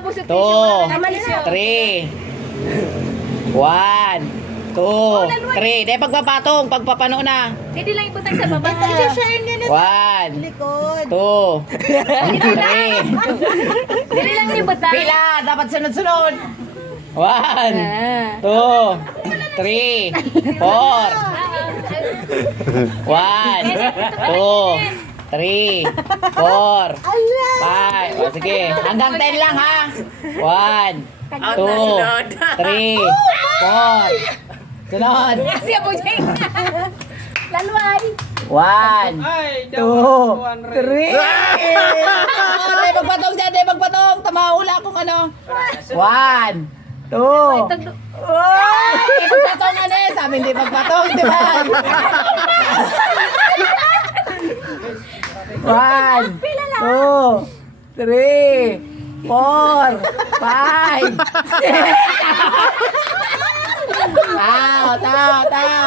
2, 3. 1, 2, 3. Dahil pagpapatong, pagpapano na. Hindi lang iputang sa baba. 1, Likod. 2, 3. Hindi lang iputang. Pila, dapat sunod-sunod. 1, 2, 3, 4. 1, 2, 3, 4, 5, 6, 7, 8, 9, 10. O, sige, hanggang 10 lang ha. 1, 2, 3, 4. Sunod. Siya po dyan. Lalway. 1, 2, 3. Tayo magpatong dyan, tayo magpatong. Tamahula kung ano. 1, 2. Magpatong ano eh. Sabi hindi magpatong, di ba? 1, 2, 3, 4, 5, 6. Tao, tao, tao.